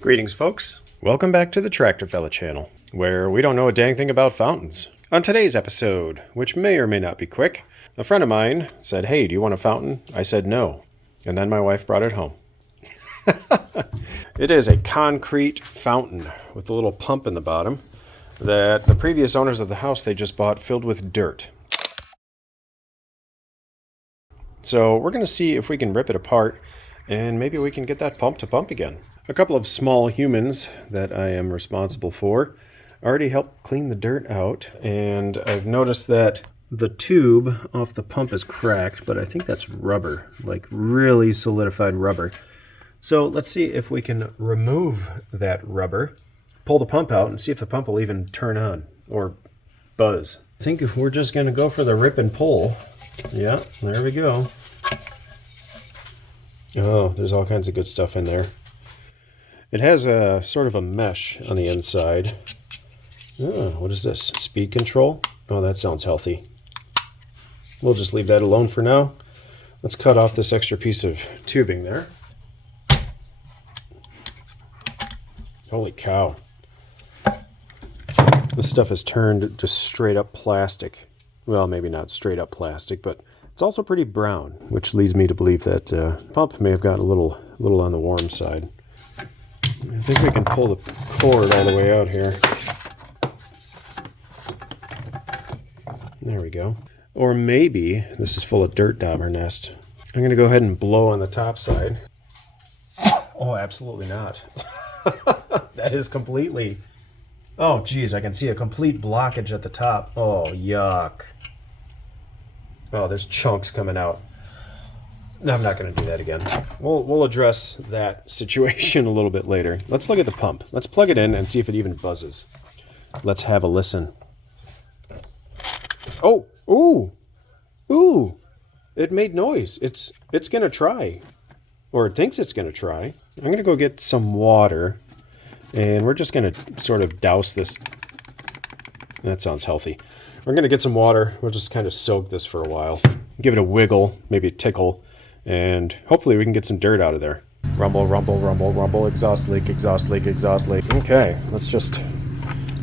Greetings, folks. Welcome back to the TractorFella channel, where we don't know a dang thing about fountains. On today's episode, which may or may not be quick, a friend of mine said, "Hey, do you want a fountain?" I said no, and then my wife brought it home. It is a concrete fountain with a little pump in the bottom that the previous owners of the house they just bought filled with dirt. So we're going to see if we can rip it apart and maybe we can get that pump to pump again. A couple of small humans that I am responsible for already helped clean the dirt out, and I've noticed that the tube off the pump is cracked, but I think that's rubber, like really solidified rubber. So let's see if we can remove that rubber, pull the pump out, and see if the pump will even turn on or buzz. I think if we're just going to go for the rip and pull. Yeah, there we go. Oh, there's all kinds of good stuff in there. It has a sort of a mesh on the inside. Oh, what is this? Speed control? Oh, that sounds healthy. We'll just leave that alone for now. Let's cut off this extra piece of tubing there. Holy cow. This stuff is turned to straight up plastic. Well, maybe not straight up plastic, but it's also pretty brown, which leads me to believe that pump may have gotten a little on the warm side. I think we can pull the cord all the way out here. There we go. Or maybe this is full of dirt dauber nest. I'm going to go ahead and blow on the top side. Oh, absolutely not. That is completely... Oh, geez, I can see a complete blockage at the top. Oh, yuck. Oh, there's chunks coming out. No, I'm not going to do that again. We'll address that situation a little bit later. Let's look at the pump. Let's plug it in and see if it even buzzes. Let's have a listen. Oh, ooh, ooh, it made noise. It's going to try, or it thinks it's going to try. I'm going to go get some water, and we're just going to sort of douse this. That sounds healthy. We're going to get some water. We'll just kind of soak this for a while. Give it a wiggle, maybe a tickle, and hopefully we can get some dirt out of there. Rumble, rumble, rumble, rumble, exhaust leak, exhaust leak, exhaust leak. Okay, let's just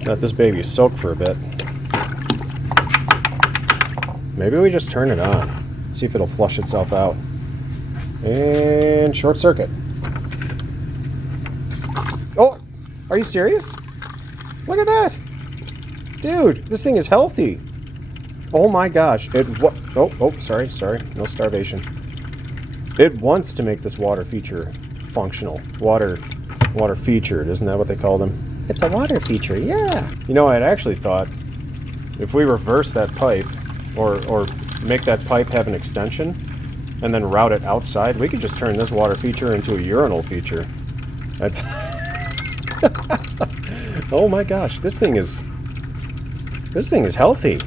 let this baby soak for a bit. Maybe we just turn it on. See if it'll flush itself out. And short circuit. Oh, are you serious? Look at that. Dude, this thing is healthy. Oh my gosh. Sorry. No starvation. It wants to make this water feature functional. Water featured, isn't that what they call them? It's a water feature, yeah. You know, I'd actually thought if we reverse that pipe or make that pipe have an extension and then route it outside, we could just turn this water feature into a urinal feature. Oh my gosh, this thing is healthy.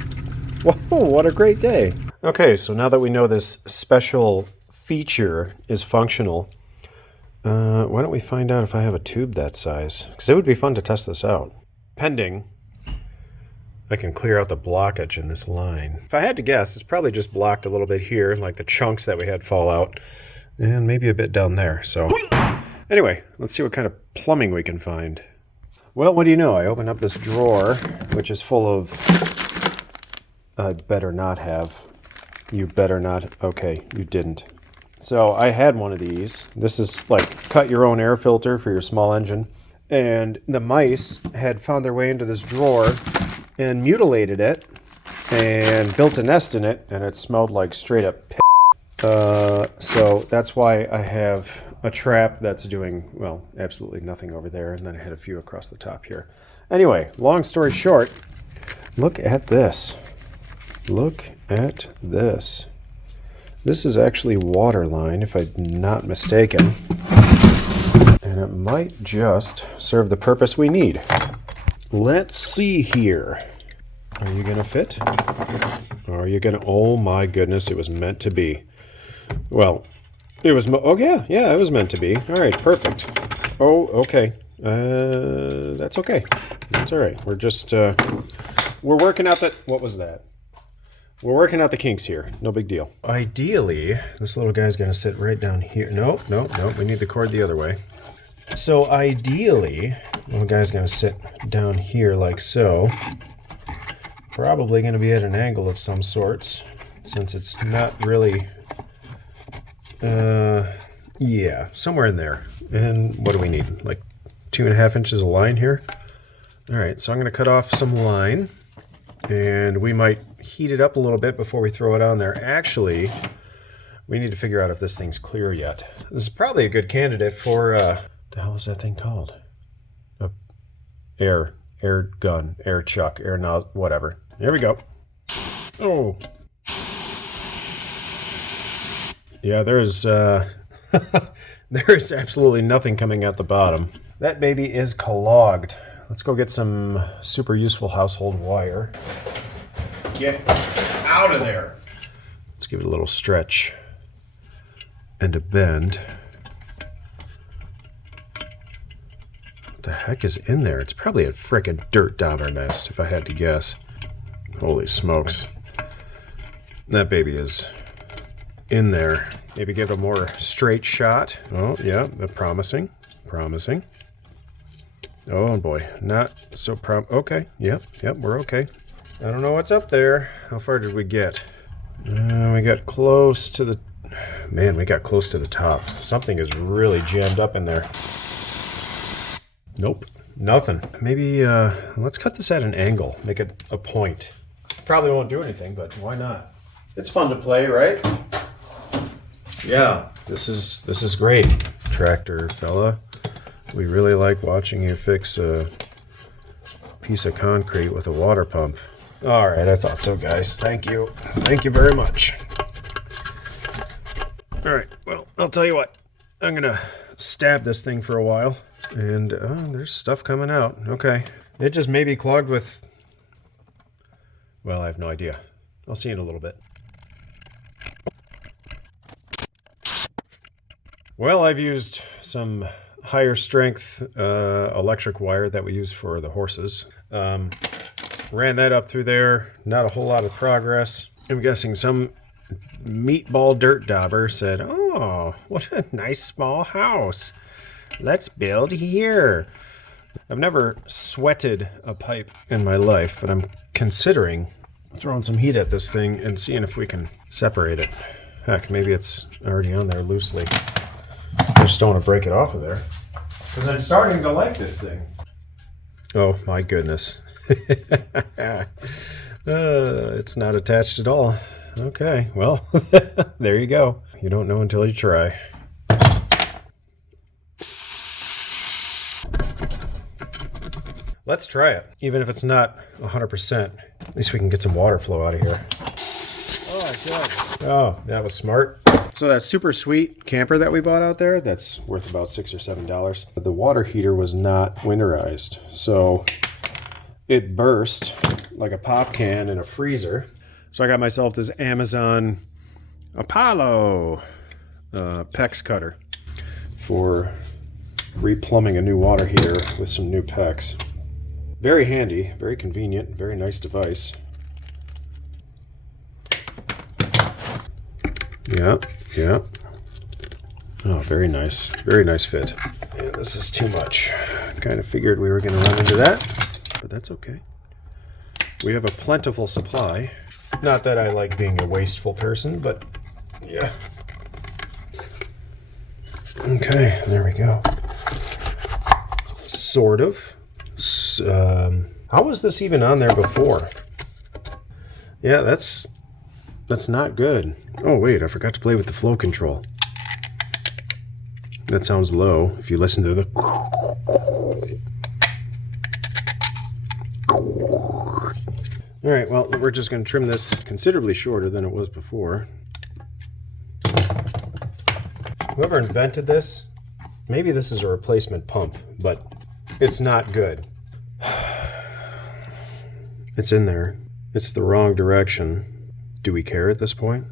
Whoa, what a great day. Okay, so now that we know this special feature is functional, why don't we find out if I have a tube that size? Because it would be fun to test this out. Pending, I can clear out the blockage in this line. If I had to guess, it's probably just blocked a little bit here, like the chunks that we had fall out, and maybe a bit down there. So anyway, let's see what kind of plumbing we can find. Well, what do you know? I opened up this drawer, which is full of... I better not have. You better not. Okay, you didn't. So I had one of these. This is like cut your own air filter for your small engine. And the mice had found their way into this drawer and mutilated it and built a nest in it, and it smelled like straight up piss. So that's why I have a trap that's doing, well, absolutely nothing over there, and then I had a few across the top here. Anyway, long story short, look at this. Look at this. This is actually water line, if I'm not mistaken. And it might just serve the purpose we need. Let's see here. Are you gonna fit? Or are you gonna... Oh my goodness, it was meant to be. Well, it was... Oh yeah, it was meant to be. All right, perfect. Oh, okay. That's okay. That's all right. We're just... we're working out that... What was that? We're working out the kinks here. No big deal. Ideally, this little guy's going to sit right down here. Nope. We need the cord the other way. So ideally, one guy's going to sit down here like so. Probably going to be at an angle of some sorts, since it's not really, yeah, somewhere in there. And what do we need? Like 2.5 inches of line here? All right, so I'm going to cut off some line, and we might heat it up a little bit before we throw it on there. Actually, we need to figure out if this thing's clear yet. This is probably a good candidate for, the hell is that thing called? Air gun, air chuck, air nozzle, whatever. Here we go. Oh. Yeah, there's there's absolutely nothing coming out the bottom. That baby is clogged. Let's go get some super useful household wire. Get out of there. Let's give it a little stretch and a bend. What the heck is in there? It's probably a frickin' dirt dauber nest, if I had to guess. Holy smokes. That baby is in there. Maybe give it a more straight shot. Oh, yeah, promising. Promising. Oh boy, not so okay, yep, we're okay. I don't know what's up there. How far did we get? We got close to the... Man, we got close to the top. Something is really jammed up in there. Nope, nothing. Maybe, let's cut this at an angle. Make it a point. Probably won't do anything, but why not? It's fun to play, right? Yeah, this is great, tractor fella. We really like watching you fix a piece of concrete with a water pump. All right, I thought so, guys. Thank you. Thank you very much. All right, well, I'll tell you what. I'm going to stab this thing for a while. And there's stuff coming out. Okay. It just may be clogged with... Well, I have no idea. I'll see you in a little bit. Well, I've used some higher strength electric wire that we use for the horses. Ran that up through there. Not a whole lot of progress. I'm guessing some meatball dirt dauber said, "Oh, what a nice small house. Let's build here." I've never sweated a pipe in my life, but I'm considering throwing some heat at this thing and seeing if we can separate it. Heck, maybe it's already on there loosely. I just don't want to break it off of there, because I'm starting to like this thing. Oh my goodness. It's not attached at all. Okay, well, there you go. You don't know until you try. Let's try it. Even if it's not 100%, at least we can get some water flow out of here. Oh, good. Oh, that was smart. So that super sweet camper that we bought out there, that's worth about $6 or $7. The water heater was not winterized, so it burst like a pop can in a freezer. So I got myself this Amazon Apollo PEX cutter for replumbing a new water heater with some new PEX. Very handy, very convenient, very nice device. Yeah. Oh, very nice fit. Yeah, this is too much. Kind of figured we were going to run into that, but that's okay. We have a plentiful supply. Not that I like being a wasteful person, but yeah. Okay, there we go. Sort of. How was this even on there before? Yeah, that's not good. Oh wait, I forgot to play with the flow control. That sounds low if you listen to the... Alright, well, we're just going to trim this considerably shorter than it was before. Whoever invented this, maybe this is a replacement pump, but it's not good. It's in there. It's the wrong direction. Do we care at this point?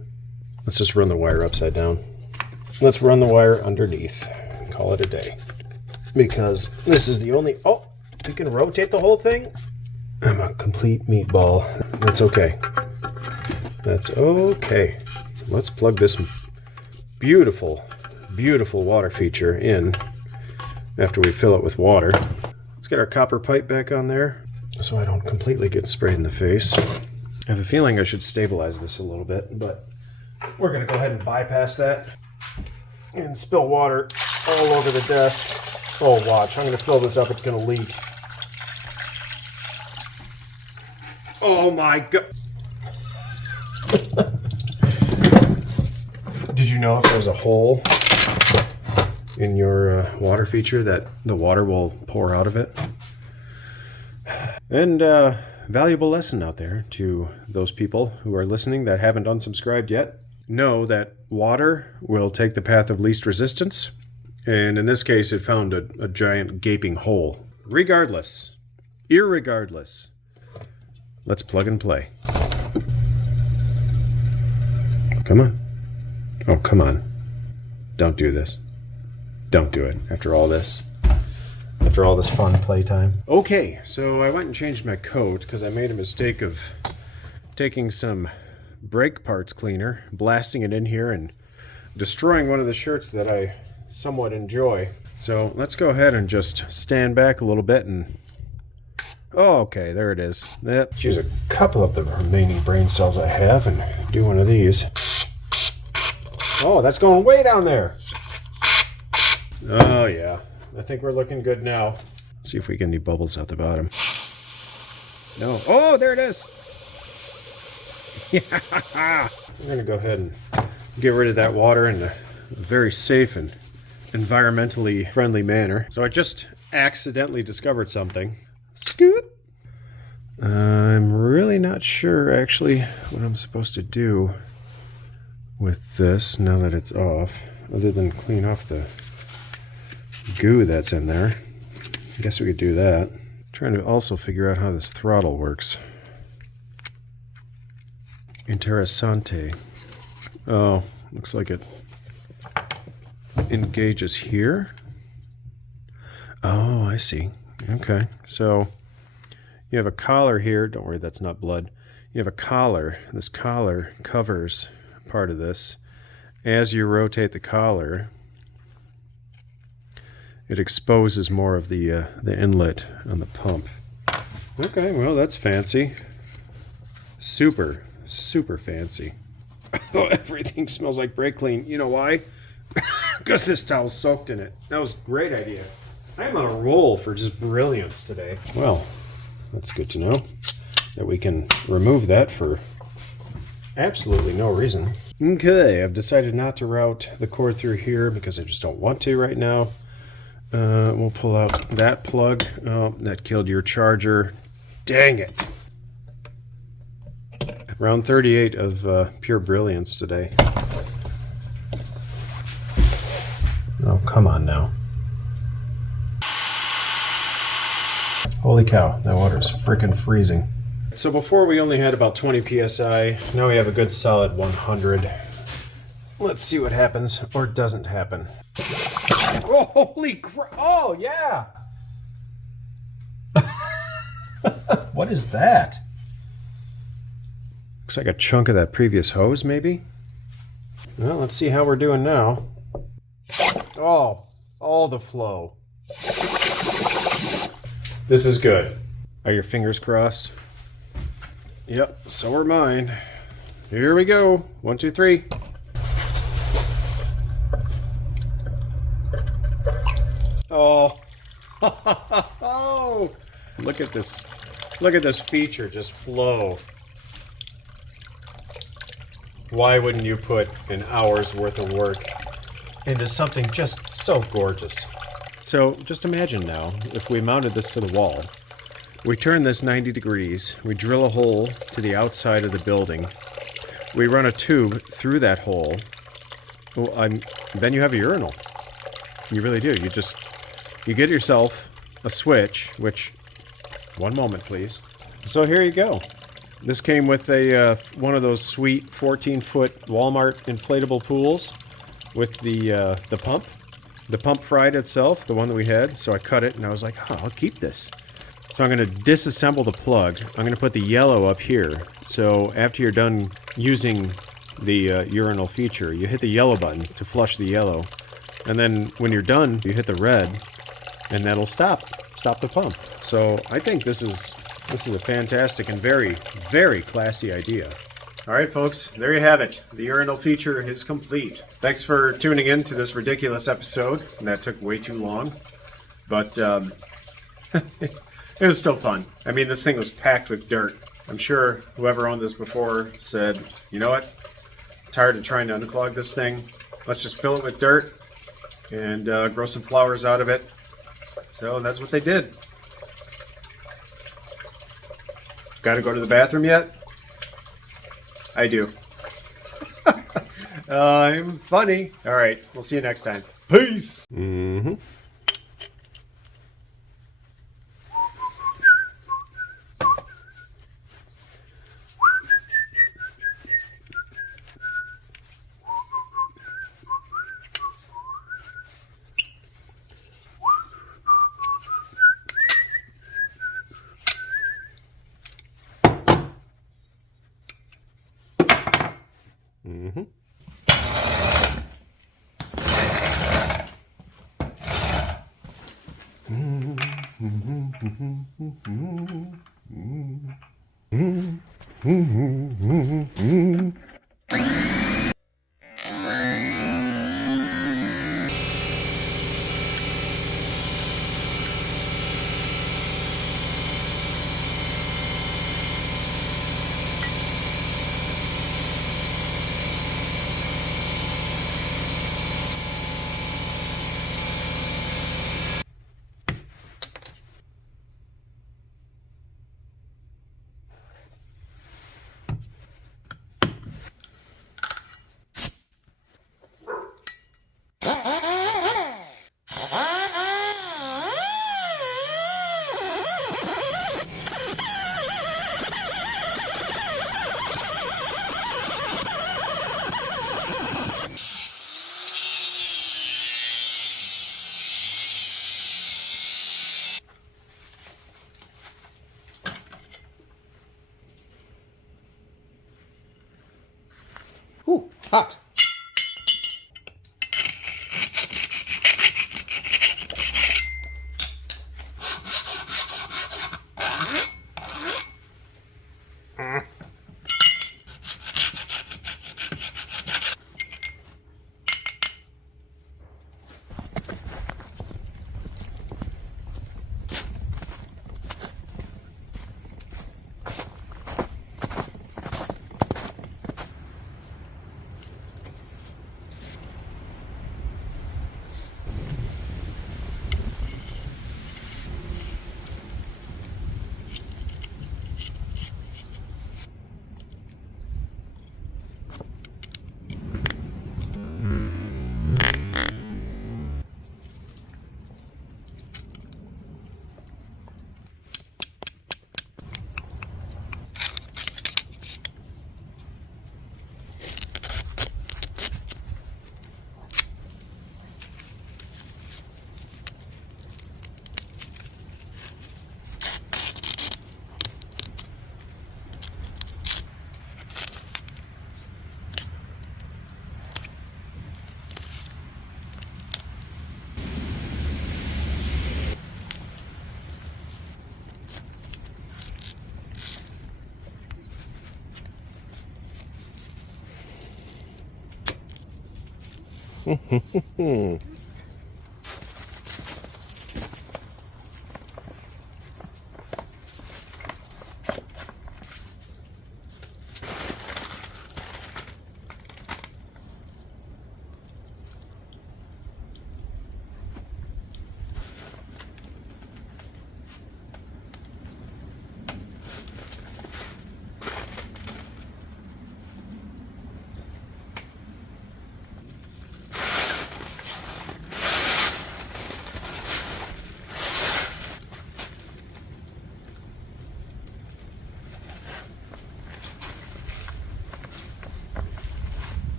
Let's just run the wire upside down. Let's run the wire underneath and call it a day. Because this is the only... Oh, we can rotate the whole thing? I'm a complete meatball. That's okay. That's okay. Let's plug this beautiful, beautiful water feature in after we fill it with water. Let's get our copper pipe back on there so I don't completely get sprayed in the face. I have a feeling I should stabilize this a little bit, but we're going to go ahead and bypass that and spill water all over the desk. Oh, watch. I'm going to fill this up. It's going to leak. Oh, my God. Did you know if there's a hole in your water feature that the water will pour out of it? And valuable lesson out there to those people who are listening that haven't unsubscribed yet. Know that water will take the path of least resistance. And in this case, it found a giant gaping hole. Regardless, irregardless, let's plug and play. Come on. Oh, come on. Don't do this. Don't do it after all this. After all this fun playtime. Okay, so I went and changed my coat because I made a mistake of taking some brake parts cleaner, blasting it in here, and destroying one of the shirts that I somewhat enjoy. So let's go ahead and just stand back a little bit and... Oh, okay, there it is. Yep. Use a couple of the remaining brain cells I have and do one of these. Oh, that's going way down there. Oh, yeah. I think we're looking good now. Let's see if we get any bubbles out the bottom. No. Oh, there it is. Yeah. I'm going to go ahead and get rid of that water in a very safe and environmentally friendly manner. So I just accidentally discovered something. Scoot. I'm really not sure, actually, what I'm supposed to do with this now that it's off, other than clean off the goo that's in there. I guess we could do that. I'm trying to also figure out how this throttle works. Interessante. Oh, looks like it engages here. Oh, I see. Okay, so you have a collar here. Don't worry, that's not blood. You have a collar. This collar covers part of this. As you rotate the collar, it exposes more of the inlet on the pump. Okay, well, that's fancy. Super, super fancy. Oh, everything smells like brake clean. You know why? Because this towel's soaked in it. That was a great idea. I'm on a roll for just brilliance today. Well, that's good to know that we can remove that for absolutely no reason. Okay, I've decided not to route the cord through here because I just don't want to right now. We'll pull out that plug. Oh, that killed your charger. Dang it. Round 38 of pure brilliance today. Oh, come on now. Holy cow, that water's freaking freezing. So before we only had about 20 psi, now we have a good solid 100. Let's see what happens or doesn't happen. Oh, holy crap! Oh, yeah! What is that? Looks like a chunk of that previous hose, maybe? Well, let's see how we're doing now. Oh, all the flow. This is good. Are your fingers crossed? Yep, so are mine. Here we go. 1, 2, 3. Oh. Oh. Look at this. Look at this feature just flow. Why wouldn't you put an hour's worth of work into something just so gorgeous? So just imagine now, if we mounted this to the wall, we turn this 90 degrees, we drill a hole to the outside of the building, we run a tube through that hole, well, then you have a urinal. You really do. You get yourself a switch, which, one moment please. So here you go. This came with a one of those sweet 14-foot Walmart inflatable pools with the pump. The pump fried itself, the one that we had, so I cut it and I was like, oh, I'll keep this. So I'm going to disassemble the plug. I'm going to put the yellow up here. So after you're done using the urinal feature, you hit the yellow button to flush the yellow. And then when you're done, you hit the red and that'll stop the pump. So I think this is a fantastic and very, very classy idea. All right, folks, there you have it. The urinal feature is complete. Thanks for tuning in to this ridiculous episode. That took way too long, but it was still fun. I mean, this thing was packed with dirt. I'm sure whoever owned this before said, you know what? I'm tired of trying to unclog this thing. Let's just fill it with dirt and grow some flowers out of it. So that's what they did. Got to go to the bathroom yet? I do. I'm funny. All right, we'll see you next time. Peace. Mm-hmm. Mm-hmm. Ooh, hot.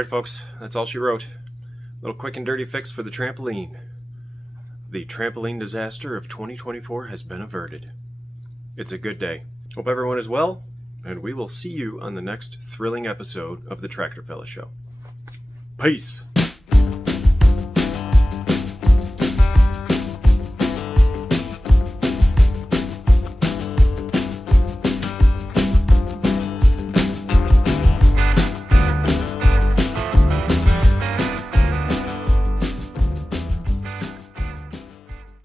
Alright folks, that's all she wrote. Little quick and dirty fix for the trampoline. The trampoline disaster of 2024 has been averted. It's a good day. Hope everyone is well, and we will see you on the next thrilling episode of the TractorFella Show. Peace!